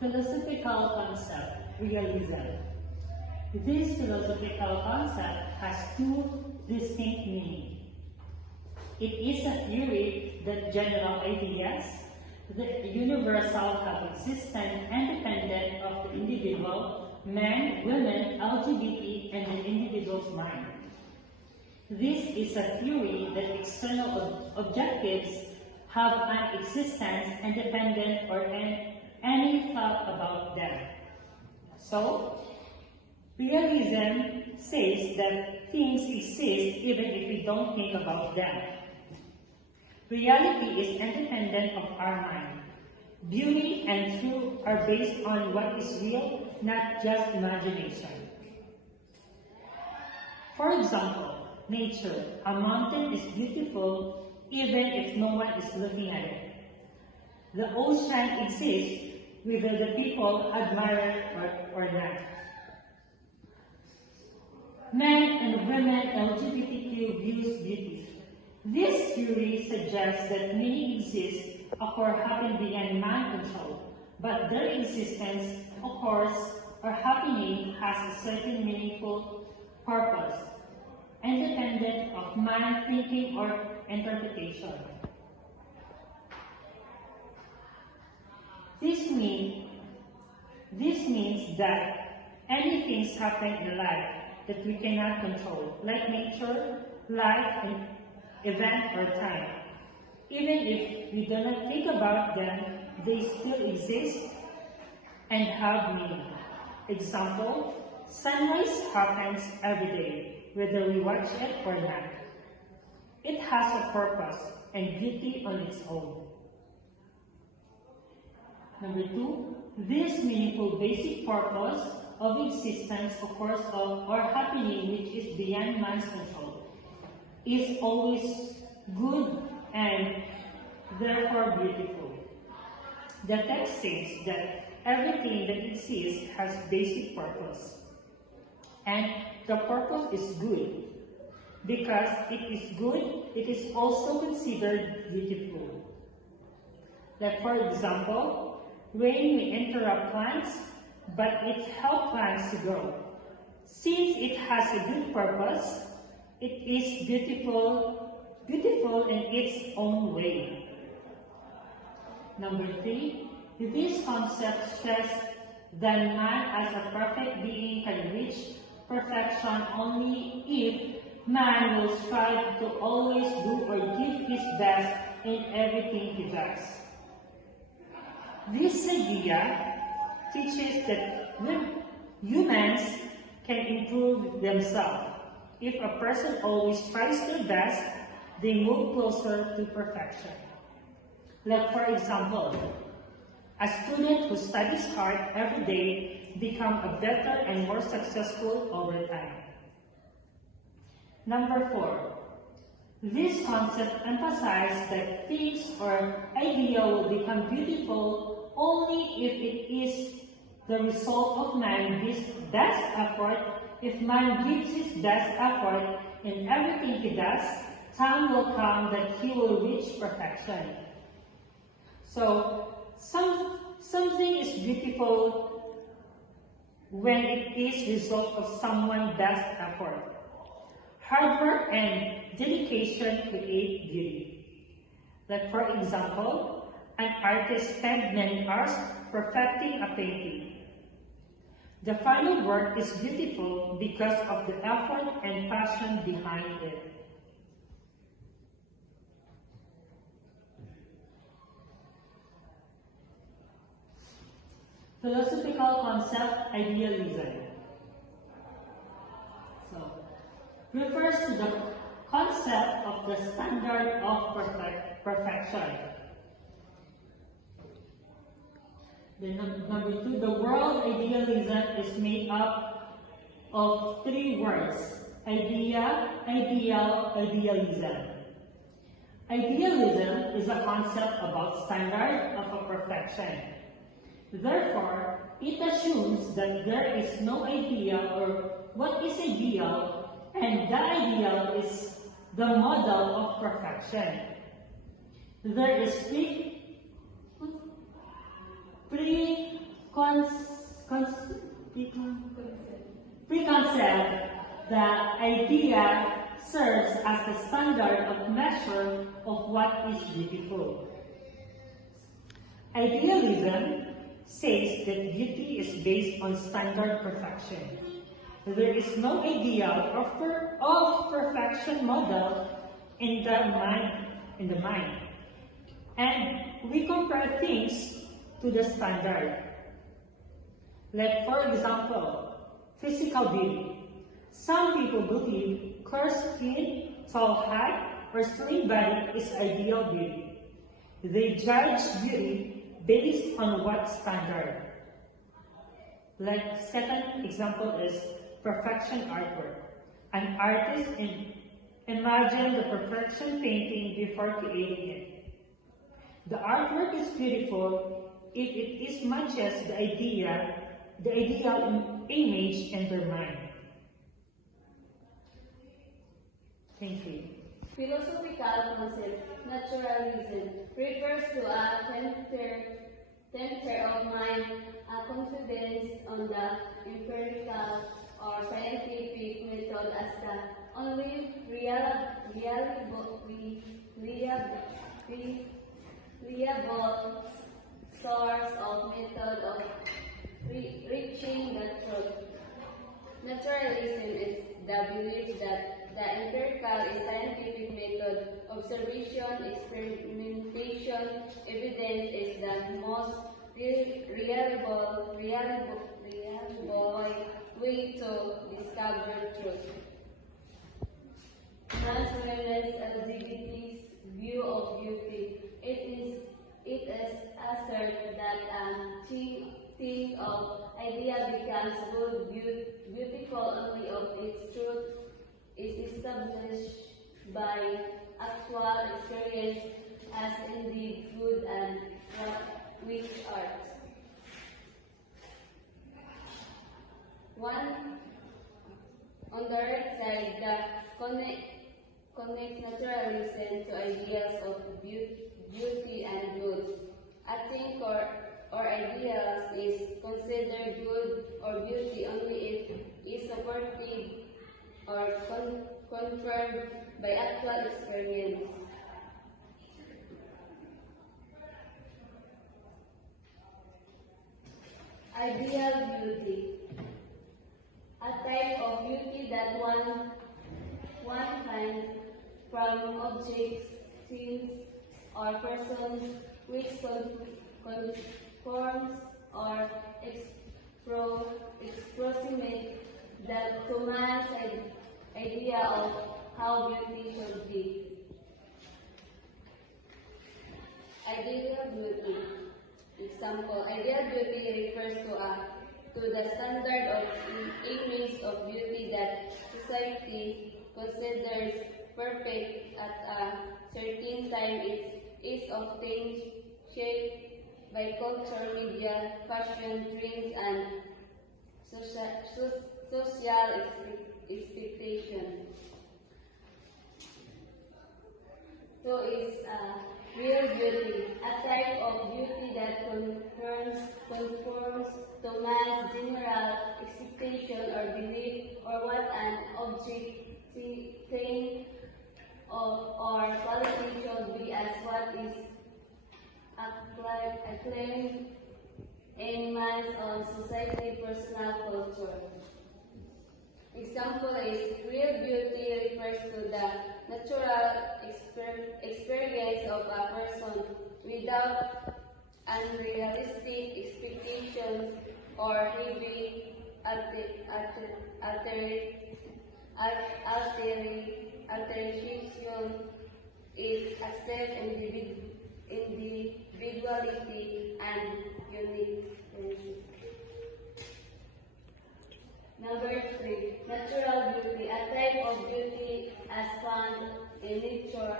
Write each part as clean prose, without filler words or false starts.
Philosophical concept, realism. This philosophical concept has two distinct meanings. It is a theory that general ideas, the universal, have existence independent of the individual, men, women, LGBT, and the individual's mind. This is a theory that external objectives have an existence independent or any thought about them. So, realism says that things exist even if we don't think about them. Reality is independent of our mind. Beauty and truth are based on what is real, not just imagination. For example, nature. A mountain is beautiful even if no one is looking at it. The ocean exists whether the people admire it or not. Men and women LGBTQ views beauty. This theory suggests that many exist occur happen beyond man control, but their existence, occurs, or happening has a certain meaningful purpose, independent of man thinking or interpretation. This means that any things happen in life that we cannot control, like nature, life, and event or time. Even if we do not think about them, they still exist and have meaning. Example, sunrise happens every day, whether we watch it or not. It has a purpose and beauty on its own. Number 2, this meaningful basic purpose of existence occurs or happening which is beyond man's control, is always good and therefore beautiful. The text says that everything that exists has basic purpose, and the purpose is good. Because it is good, it is also considered beautiful. Like for example, rain may interrupt plants, but it helps plants to grow. Since it has a good purpose, it is beautiful in its own way. Number 3, this concept stresses that man as a perfect being can reach perfection only if man will strive to always do or give his best in everything he does. This idea teaches that humans can improve themselves. If a person always tries their best, they move closer to perfection. Like for example, a student who studies hard every day becomes a better and more successful over time. Number 4, this concept emphasizes that things or idea will become beautiful only if it is the result of man's best effort. If man gives his best effort in everything he does, time will come that he will reach perfection. So, something is beautiful when it is the result of someone's best effort. Hard work and dedication create beauty. Like for example, an artist spent many hours perfecting a painting. The final work is beautiful because of the effort and passion behind it. Philosophical concept, idealism. So, refers to the concept of the standard of perfection. Then number 2, the word idealism is made up of 3 words: idea, ideal, idealism. Idealism is a concept about standard of a perfection. Therefore, it assumes that there is no idea or what is ideal, and the ideal is the model of perfection. There is preconceived cons- preconceived, the idea serves as the standard of measure of what is beautiful. Idealism says that beauty is based on standard perfection. There is no ideal of perfection model in the mind. And we compare things to the standard. Like for example, physical beauty. Some people believe clear skin, tall height, or slim body is ideal beauty. They judge beauty based on what standard. Like second example is perfection artwork. An artist imagine the perfection painting before creating it. The artwork is beautiful if it matches the ideal image in their mind. Thank you. Philosophical concept, naturalism, refers to a temper of mind, a confidence on the empirical or scientific method as the only reliable source of method of reaching the truth. Naturalism is the belief that the empirical and scientific method, observation, experimentation, evidence is the most reliable way to discover truth. Transhumanist LGBT's view of beauty. It is asserted that a thing of idea becomes good, beautiful only of its truth is established by actual experience as indeed good and rich art. One, on the right side, connects naturalism to ideas of beauty and good. A thing or ideas is considered good or beauty only if it is supported or confirmed by actual experience. Ideal beauty. A type of beauty that one finds from objects, things, or persons which conforms or approximate that to man's idea of how beauty should be. Ideal beauty. Example, ideal beauty refers to the standard of image of beauty that society considers perfect at a certain time. It is often shaped by culture, media, fashion, trends, and social expectation. So it's real beauty, a type of beauty that conforms to man's general expectation or belief, or what an object, thing, or quality should be as what is acclaimed in man's own society, personal culture. Example is real beauty refers to the natural experience of a person without unrealistic expectations or heavy alteration. It accepts individuality and uniqueness. Number 3, natural beauty, a type of beauty as found in nature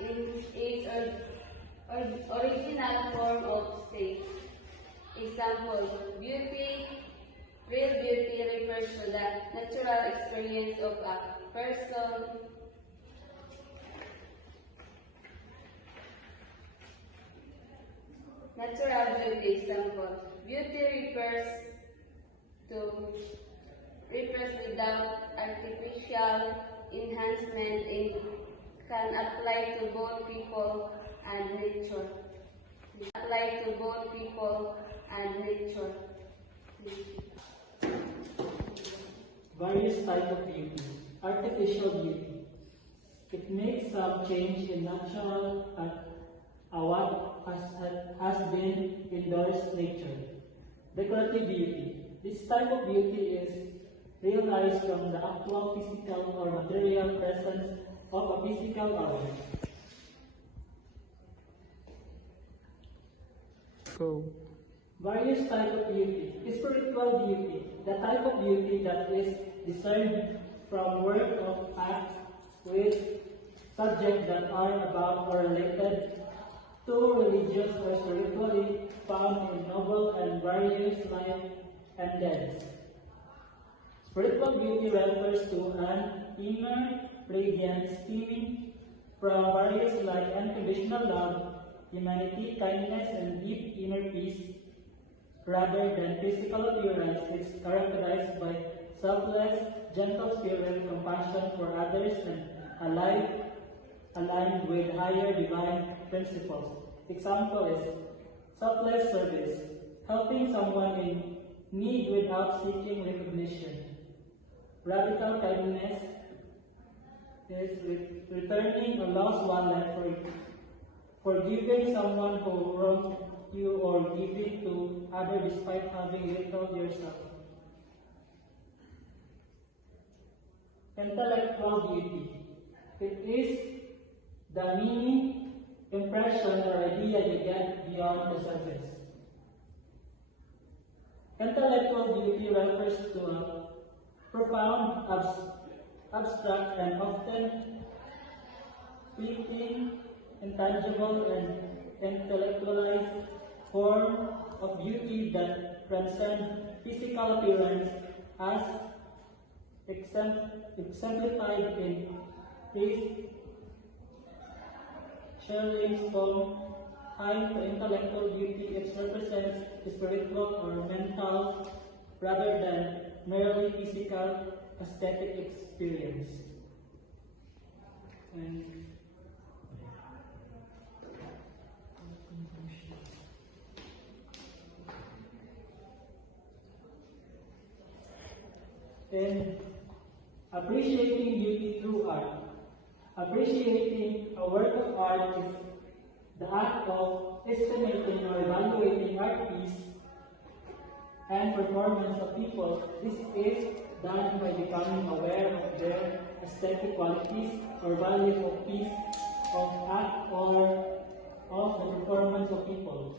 in its original form of state. Example, real beauty refers to the natural experience of a person natural with a sample. Beauty refers without artificial enhancement and can apply to both people and nature. Apply to both people and nature. Various types of beauty. Artificial beauty. It makes some change in natural what has been endorsed nature. Decorative beauty. This type of beauty is realized from the actual physical or material presence of a physical object. Go. Various types of beauty. Spiritual beauty, the type of beauty that is discerned from work of art with subjects that are about or related to religious or spiritually found in noble and various life and death. Spiritual beauty refers to an inner radiance stemming from various like unconditional love, humanity, kindness, and deep inner peace. Rather than physical appearance, it's characterized by selfless, gentle spirit, compassion for others, and a life aligned with higher divine principles. Example is selfless service, helping someone in need without seeking recognition. Radical kindness is returning a lost one and forgiving someone who wronged you or giving to others despite having little yourself. Intellectual beauty. It is the meaning, impression, or idea you get beyond the surface. Intellectual beauty refers to a profound, abstract, and often fleeting, intangible, and intellectualized form of beauty that transcends physical appearance as exemplified in Chris Sherling's poem. Time to intellectual beauty, it represents spiritual or mental rather than merely physical aesthetic experience. And appreciating beauty through art. Appreciating a work of art is the act of estimating or evaluating art piece and performance of people. This is done by becoming aware of their aesthetic qualities or values of piece of art or of the performance of people.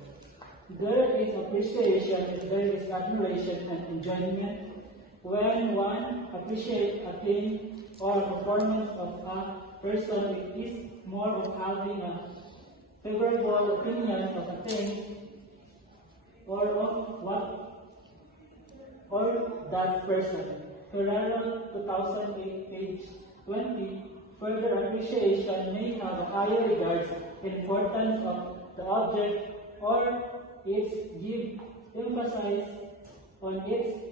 There is appreciation, there is admiration and enjoyment. When one appreciates a thing or a performance of a person, it is more of having a favorable opinion of a thing or of what or that person. Ferraro 2008, page 20. Further appreciation may have a higher regards importance of the object or its give emphasis on its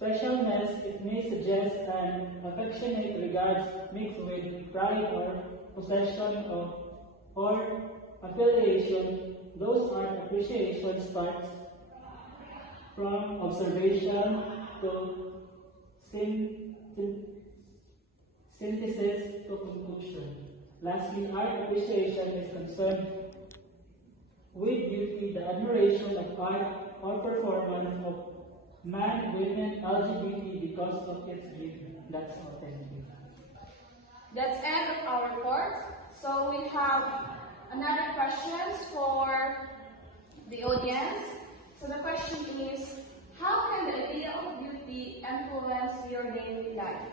specialness. It may suggest an affectionate regards mixed with pride or possession of or affiliation. Those art appreciation starts from observation to synthesis to conclusion. Lastly, art appreciation is concerned with beauty, the admiration of art or performance of man, women, LGBT because of its beauty. That's all. Thank you. That's end of our report. So we have another questions for the audience. So the question is, how can the idea of beauty influence your daily life?